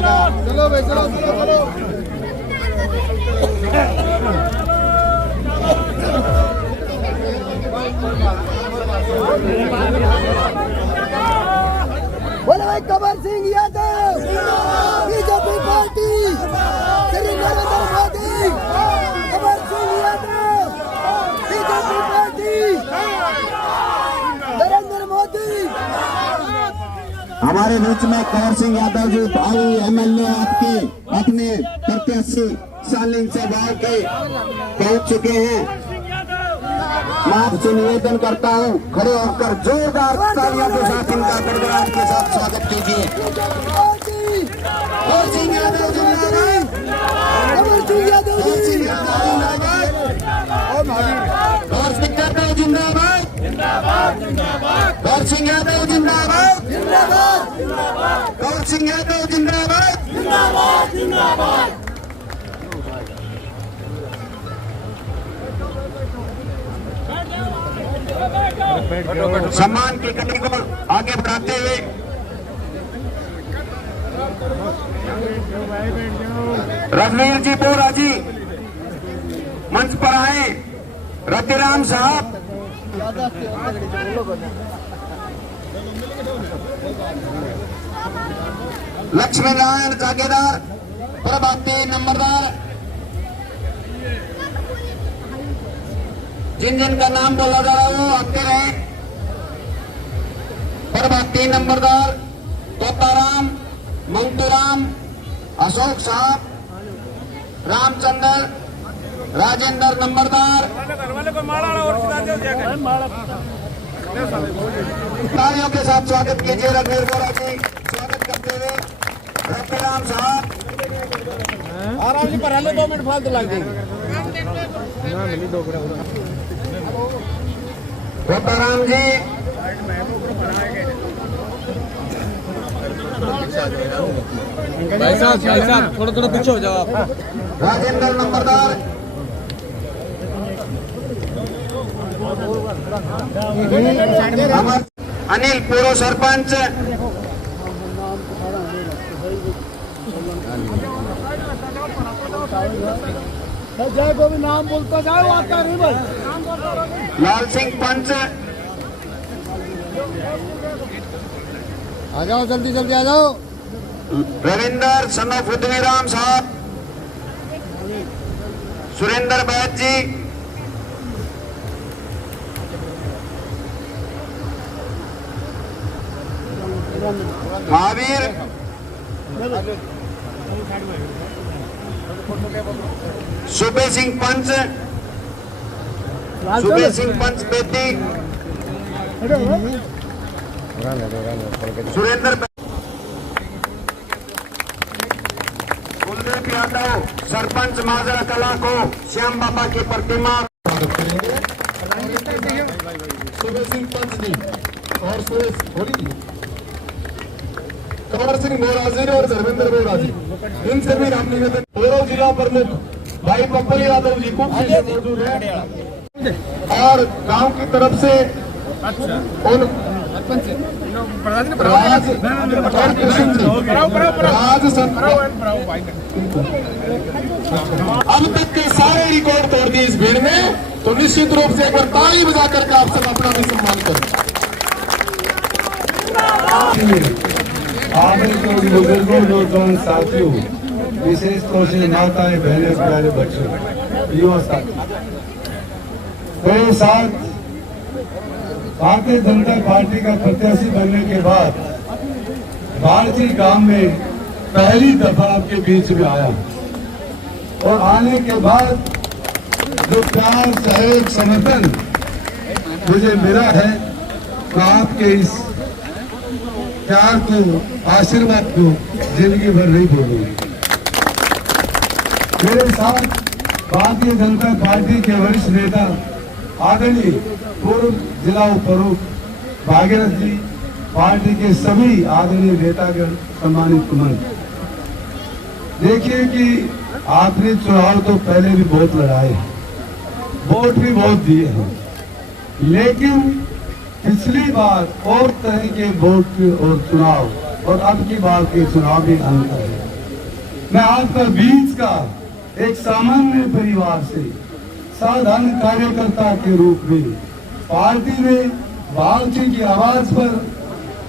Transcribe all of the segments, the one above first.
चलो भाई चलो चलो चलो। बोले भाई कमर सिंह यादव बीजेपी पार्टी श्री नरेंद्र मोदी। कमर सिंह यादव बीजेपी पार्टी नरेंद्र मोदी। हमारे बीच में कंवर सिंह यादव जी भाई एमएलए आपके अपने प्रत्याशी शालीन सभाओं के पहुंच चुके हैं। मैं आपसे निवेदन करता हूं खड़े होकर जोरदार तालियों के साथ इनका गड़गड़ाहट के साथ स्वागत कीजिए। कंवर सिंह यादव जिंदाबाद। कंवर सिंह यादव जिंदाबाद। कंवर सिंह यादव जिंदाबाद। कंवर सिंह यादव जिंदाबाद। कंवर सिंह यादव जिंदाबाद। सम्मान की कड़ी को आगे बढ़ाते हुए रघुवीर जी बोरा जी मंच पर आए। रतिराम साहब, लक्ष्मी नारायण जागीरदार, प्रभाती नंबरदार, जिन जिन का नाम बोला जा रहा है वो आते रहे। प्रभाती नंबरदार तोताराम, मंतूराम, अशोक साहब, रामचंद्र, राजेंद्र नंबरदार। तालियों के साथ स्वागत कीजिए रघुवीर बोरा जी। स्वागत करते हुए रतिराम साहब। आराम से पर 2 मिनट फालतू लग जाएंगे। तोताराम जी, भाई साहब थोड़ा थोड़ा पीछे हो जाओ आप। राजेंद्र नंबरदार, अनिल पूर्व सरपंच, जय गोविंद नाम बोलता जाओ आता नहीं भाई। लाल सिंह पंच, आ जाओ जल्दी जल्दी आ जाओ। रविंदर सनफ उद्वीराम साहब, सुरेंद्र बैद जी, महावीर, सुबे सिंह पंच, सुबे सिंह पंच बेटी, सुरेंद्र कुलदीप यादव सरपंच माजरा कला को श्याम बाबा की प्रतिमा। सुबे सिंह पंच जी और सुरेश होली जी, कंवर सिंह बोरा जी और धर्मेंद्र बोरा जी, इन सभी नाम निवेदन। पूर्व जिला प्रमुख भाई पप्पू यादव जी को मौजूद है और गांव की तरफ से उन राज अब तक के सारे रिकॉर्ड तोड़ दिए इस भीड़ में, तो निश्चित रूप से एक बार ताली बजा करके आप सब अपना भी सम्मान करें। आदरणीय बुजुर्गों, नौजवान साथियों, विशेष तौर से माताएं, बहनें, प्यारे बच्चों, युवा साथी, मेरे साथ भारतीय जनता पार्टी का प्रत्याशी बनने के बाद बारजी गांव में पहली दफा आपके बीच में आया और आने के बाद जो प्यार, सहयोग, समर्थन मुझे मिला है, तो आपके इस प्यार को, आशीर्वाद को जिंदगी भर नहीं भूलूंगी। मेरे साथ भारतीय जनता पार्टी के वरिष्ठ नेता आदरणीय पूर्व जिला प्रमुख भागीरथ जी, पार्टी के सभी आदरणीय नेतागण, सम्मानित कुमार। देखिए कि आपने चुनाव तो पहले भी बहुत लड़ाए, वोट भी बहुत दिए हैं, लेकिन पिछली बार और तरह के वोट और चुनाव और अब की बार के चुनाव में अंतर है। मैं आपका बीच का एक सामान्य परिवार से साधारण कार्यकर्ता के रूप में पार्टी में भारती की आवाज पर,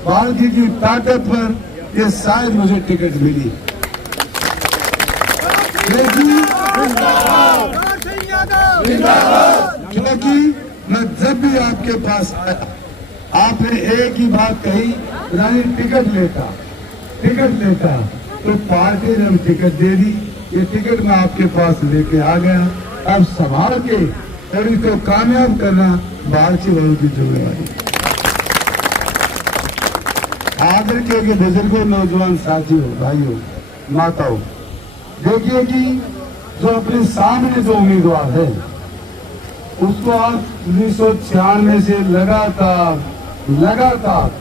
भारती की ताकत पर ये शायद मुझे टिकट मिली, लेकिन क्योंकि मैं जब भी आपके पास आया आपने एक ही बात कही, यानी टिकट लेता तो पार्टी ने टिकट दे दी। ये टिकट मैं आपके पास लेके आ गया। अब संभाल के और इसको कामयाब करना भारतीय लोगों की जिम्मेवारी। आदर के बुजुर्गों, नौजवान साथियों, भाइयों, माताओं, देखिए कि जो अपने सामने जो उम्मीदवार है उसको आप 1996 से लगातार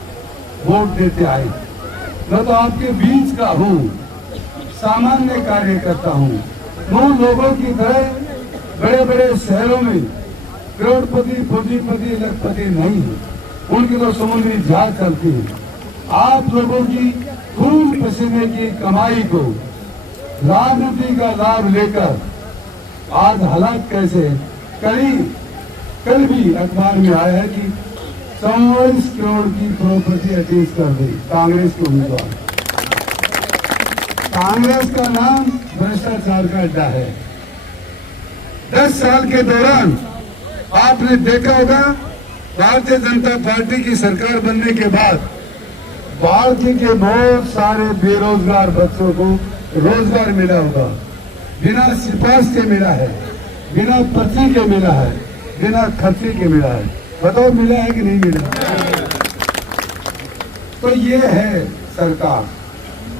वोट देते आए। मैं तो आपके बीच का हूँ, सामान्य कार्यकर्ता हूँ। मैं लोगों की तरह बड़े बड़े शहरों में करोड़पति, पूंजीपति, लखपति नहीं है, उनकी तो समुद्री जहाज चलती है। आप लोगों की खून पसीने की कमाई को राजनीति का लाभ लेकर आज हालात कैसे, कल भी अखबार में आया है कि 44 करोड़ की प्रॉपर्टी अटैच कर दी कांग्रेस के उम्मीदवार। कांग्रेस का नाम भ्रष्टाचार का अड्डा है। 10 साल के दौरान आपने देखा होगा भारतीय जनता पार्टी की सरकार बनने के बाद भारतीय के बहुत सारे बेरोजगार बच्चों को रोजगार मिला होगा। बिना सिफारिश के मिला है, बिना पर्ची के मिला है, बिना खर्चे के मिला है। बताओ मिला है कि नहीं मिला? तो ये है सरकार।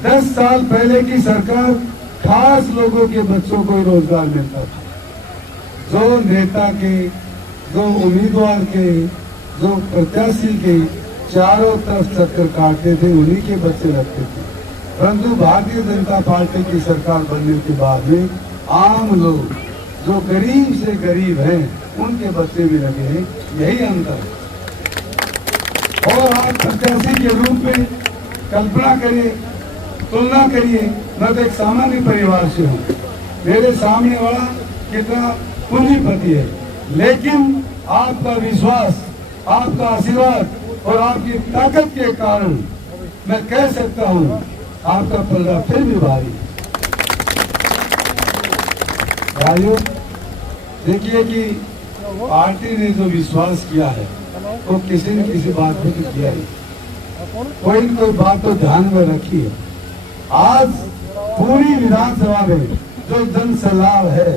10 साल पहले की सरकार खास लोगों के बच्चों को रोजगार मिलता था। जो नेता के, जो उम्मीदवार के, जो प्रत्याशी के चारों तरफ चक्कर काटते थे उन्हीं के बच्चे लगते थे। परंतु भारतीय जनता पार्टी की सरकार बनने के बाद में आम लोग जो गरीब से गरीब हैं उनके बच्चे भी लगे हैं। यही अंतर है। और आप प्रत्याशी के रूप में कल्पना करिए, तुलना करिए। मैं तो एक सामान्य परिवार से हूँ, मेरे सामने वाला कितना पूंजीपति है, लेकिन आपका विश्वास, आपका आशीर्वाद और आपकी ताकत के कारण मैं कह सकता हूँ आपका पल्ला फिर भी भारी। भाइयों, देखिए कि पार्टी ने जो विश्वास किया है वो किसी न किसी बात पे तो किया है, कोई न कोई बात तो ध्यान में रखी है। आज पूरी विधानसभा में जो जन सलाह है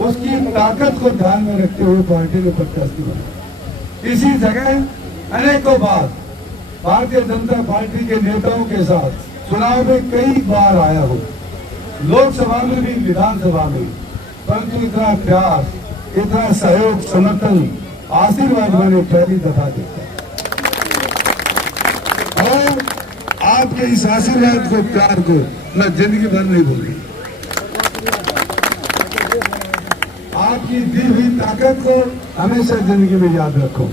उसकी ताकत को ध्यान में रखते हुए पार्टी ने प्रत्याशी बना। इसी जगह अनेकों बार भारतीय जनता पार्टी के नेताओं के साथ चुनाव में कई बार आया हूँ, लोकसभा में भी, विधानसभा में, परंतु इतना प्यार, इतना सहयोग, समर्थन, आशीर्वाद मैंने पहली दफा देखा। और आपके इस आशीर्वाद को, प्यार को मैं जिंदगी भर नहीं भूलूंगा। आपकी दी हुई ताकत को हमेशा जिंदगी में याद रखो।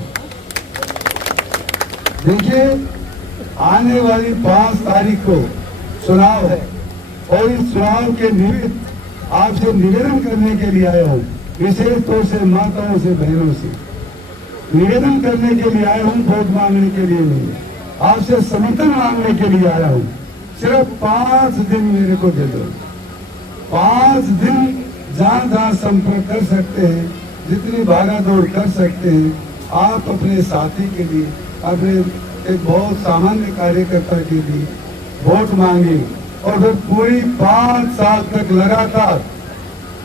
देखिए, आने वाली 5 तारीख को चुनाव है और इस चुनाव के निमित्त आपसे निवेदन करने के लिए आया हूँ, विशेष तौर से माताओं से, बहनों से निवेदन करने के लिए आया हूँ। वोट मांगने के लिए नहीं, आपसे समर्थन मांगने के लिए आया हूँ। सिर्फ 5 दिन मेरे को दे दो। 5 दिन जहाँ जहाँ संपर्क कर सकते हैं, जितनी भागा दौड़ कर सकते हैं, आप अपने साथी के लिए, अपने एक बहुत सामान्य कार्यकर्ता के लिए वोट मांगे और फिर पूरी 5 साल तक लगातार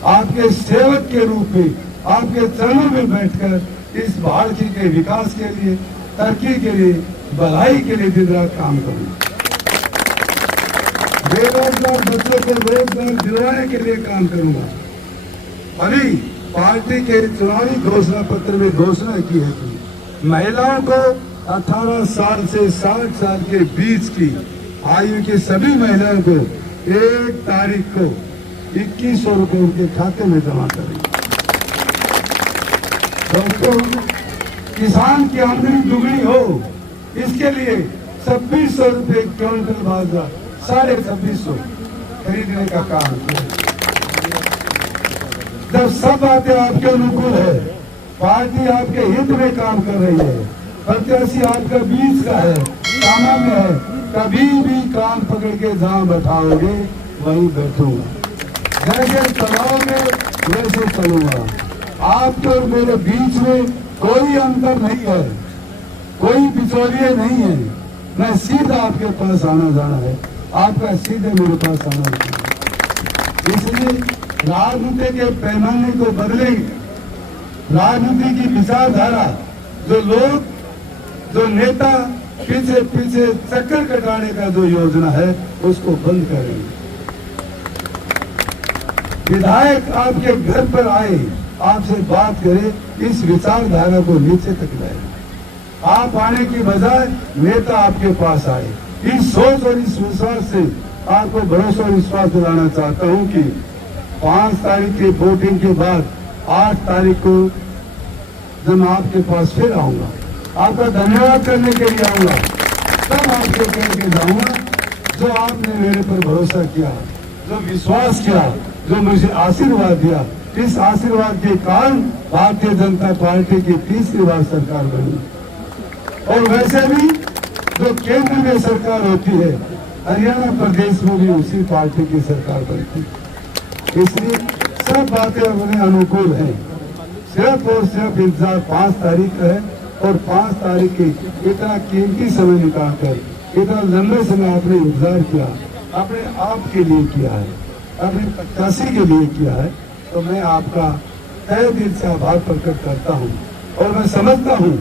आपके सेवक के रूप में आपके चरणों में बैठकर इस भारत के विकास के लिए, तरक्की के लिए, भलाई के लिए दिन रात काम करूंगा। बेरोजगार बच्चों को रोजगार दिलवाने के लिए काम करूंगा। अभी पार्टी के चुनावी घोषणा पत्र में घोषणा की है कि महिलाओं को 18 साल से 60 साल के बीच की आयु की सभी महिलाओं को 1 तारीख को 2100 रुपये उनके खाते में जमा करेंगे। दोस्तों, किसान की आमदनी दुगनी हो, इसके लिए 2600 रुपए क्विंटल बाजरा 2650 खरीदने का काम किया। जब सब बातें आपके अनुकूल है, पार्टी आपके हित में काम कर रही है, प्रत्याशी आपका बीच का है, सामान्य है, कभी भी कान पकड़ के जहां बैठाओगे वहीं बैठूंगा, जैसे चलाओगे वैसे चलूंगा। आपके और मेरे बीच में कोई अंतर नहीं है, कोई बिचौलिए नहीं है। मैं सीधा आपके पास आना जाना है, आपका सीधे मेरे पास आना जाना है। इसलिए राजनीति के पैमाने को बदलेंगे, राजनीति की विचारधारा, जो लोग, जो नेता पीछे पीछे चक्कर कटाने का जो योजना है उसको बंद करेंगे। विधायक आपके घर पर आए, आपसे बात करे, इस विचारधारा को नीचे तक लाए। आप आने की बजाय नेता आपके पास आए। इस सोच और इस विश्वास से आपको भरोसा और विश्वास दिलाना चाहता हूं कि 5 तारीख की वोटिंग के बाद 8 तारीख को जब मैं आपके पास फिर आऊंगा, आपका धन्यवाद करने के लिए आऊंगा, तब आपको कह के जाऊंगा जो आपने मेरे पर भरोसा किया, जो विश्वास किया, जो मुझे आशीर्वाद दिया। इस आशीर्वाद के कारण भारतीय जनता पार्टी की तीसरी बार सरकार बनी। और वैसे भी जो केंद्र में सरकार होती है, हरियाणा प्रदेश में भी उसी पार्टी की सरकार बनती है। इसलिए सब बातें अपने अनुकूल हैं। सिर्फ और सिर्फ इंतजार 5 तारीख का है, और 5 तारीख की इतना कीमती समय निकालकर, इतना लंबे समय आपने इंतजार किया, अपने आप के लिए किया है, अपने प्रत्याशी के लिए किया है, तो मैं आपका तहे दिल से आभार प्रकट करता हूँ। और मैं समझता हूँ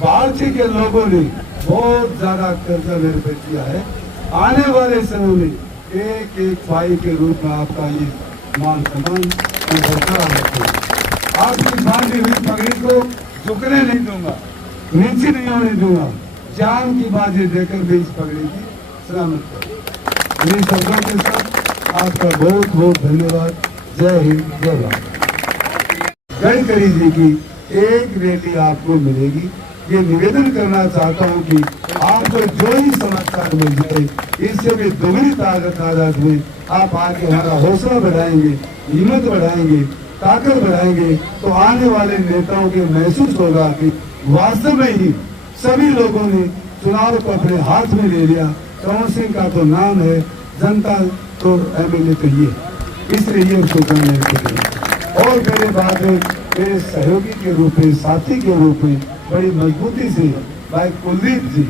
बालची के लोगों ने बहुत ज्यादा कर्जा मेरे पे किया है। आने वाले समय में एक एक भाई के रूप में आपका ये मान सम्मान बरकरार रखूंगा। आपकी बांधी हुई पगड़ी को झुकने नहीं दूंगा, नीचे नहीं होने दूंगा। जान की बाजी देकर भी इस पगड़ी की सलामत करूंगा। मेरी शब्दों के साथ आपका बहुत बहुत धन्यवाद। जय हिंद, जय भारत। गडकरी जी की एक रैली आपको मिलेगी। ये निवेदन करना चाहता हूँ कि आपको जो ही समाचार मिल जाए, इससे भी दोगुनी ताकत में आप आके हमारा हौसला बढ़ाएंगे, हिम्मत बढ़ाएंगे, ताकत बढ़ाएंगे, तो आने वाले नेताओं के महसूस होगा कि वास्तव में ही सभी लोगों ने चुनाव को अपने हाथ में ले लिया। कंवर सिंह का तो नाम है, जनता तो एमएलए तो ये, इसलिए ये उसको करने के। और मेरे बाद में मेरे सहयोगी के रूप में, साथी के रूप में बड़ी मजबूती से भाई कुलदीप जी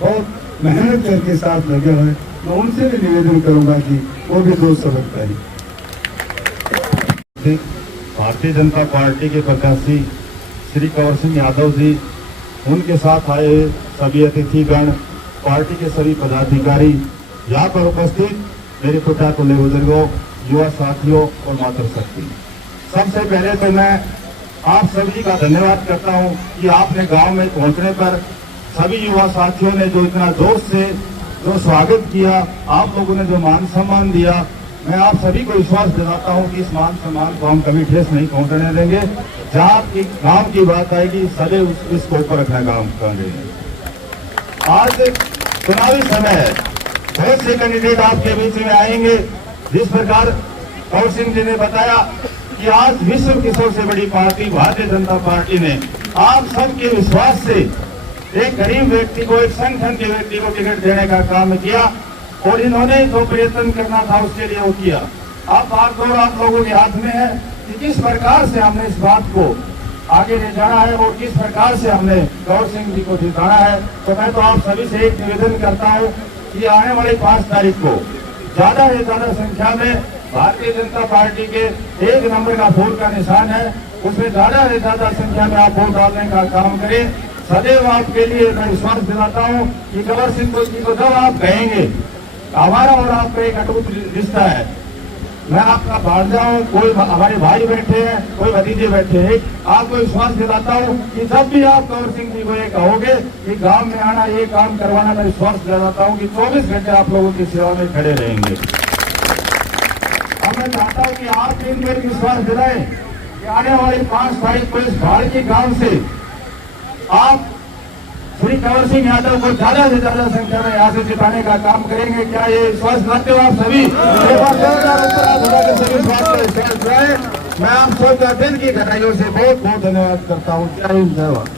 बहुत मेहनत करके साथ लगे हुए, मैं उनसे भी निवेदन करूंगा कि वो भी 2 शब्द कहें। भारतीय जनता पार्टी के प्रत्याशी श्री कंवर सिंह यादव जी, उनके साथ आए हुए सभी अतिथिगण, पार्टी के सभी पदाधिकारी, यहाँ पर उपस्थित मेरे पिता तुल्य बुजुर्गों, युवा साथियों और मातृशक्ति, सबसे पहले तो मैं आप सभी का धन्यवाद करता हूं कि आपने गांव में पहुंचने पर सभी युवा साथियों ने जो इतना जोश से जो स्वागत किया, आप लोगों ने जो मान सम्मान दिया, मैं आप सभी को विश्वास दिलाता हूं कि इस मान सम्मान को हम कभी ठेस नहीं पहुंचने देंगे। जहां की गांव की बात आएगी, सदैव इसको ऊपर रखना काम करेंगे। आज चुनावी समय है, बहुत से कैंडिडेट आपके बीच में आएंगे। जिस प्रकार कंवर सिंह जी ने बताया कि आज विश्व की सबसे बड़ी पार्टी भारतीय जनता पार्टी ने आप सबके विश्वास से एक गरीब व्यक्ति को, एक संगठन के व्यक्ति को टिकट देने का काम किया, और इन्होंने जो प्रयत्न करना था उसके लिए वो किया। अब बागडोर आप लोगों के हाथ में है कि किस प्रकार से हमने इस बात को आगे ले जाना है और किस प्रकार से हमने कंवर सिंह जी को जिताना है। तो मैं तो आप सभी से एक निवेदन करता हूँ कि आने वाली 5 तारीख को ज्यादा से ज्यादा संख्या में भारतीय जनता पार्टी के 1 नंबर का फूल का निशान है, उसमें ज्यादा से ज्यादा संख्या में आप वोट डालने का काम करें। सदैव आपके लिए मैं विश्वास दिलाता हूं कि कंवर सिंह जी को जब आप कहेंगे, हमारा और आपका एक अटूट रिश्ता है। मैं आपका भांजा हूं, कोई हमारे भाई बैठे हैं, कोई भतीजे बैठे हैं, आपको विश्वास दिलाता हूं कि जब भी आप कंवर सिंह जी को ये कहोगे कि गांव में आना, ये काम करवाना, मैं विश्वास दिलाता हूं कि 24 घंटे आप लोगों की सेवा में खड़े रहेंगे। अब मैं चाहता हूं कि आप इन पर विश्वास दिलाएं कि आने वाली 5 तारीख को इस भाड़की गांव से आप श्री कंवर सिंह यादव को ज्यादा से ज्यादा संख्या में यहाँ से जिताने का काम करेंगे। क्या ये विश्वास रखते हो आप सभी? एक बार जोरदार उत्तराधिकारी के सभी विश्वास। मैं आप सबका दिल की गहराइयों से बहुत बहुत धन्यवाद करता हूँ। जय हिंद, जय भारत।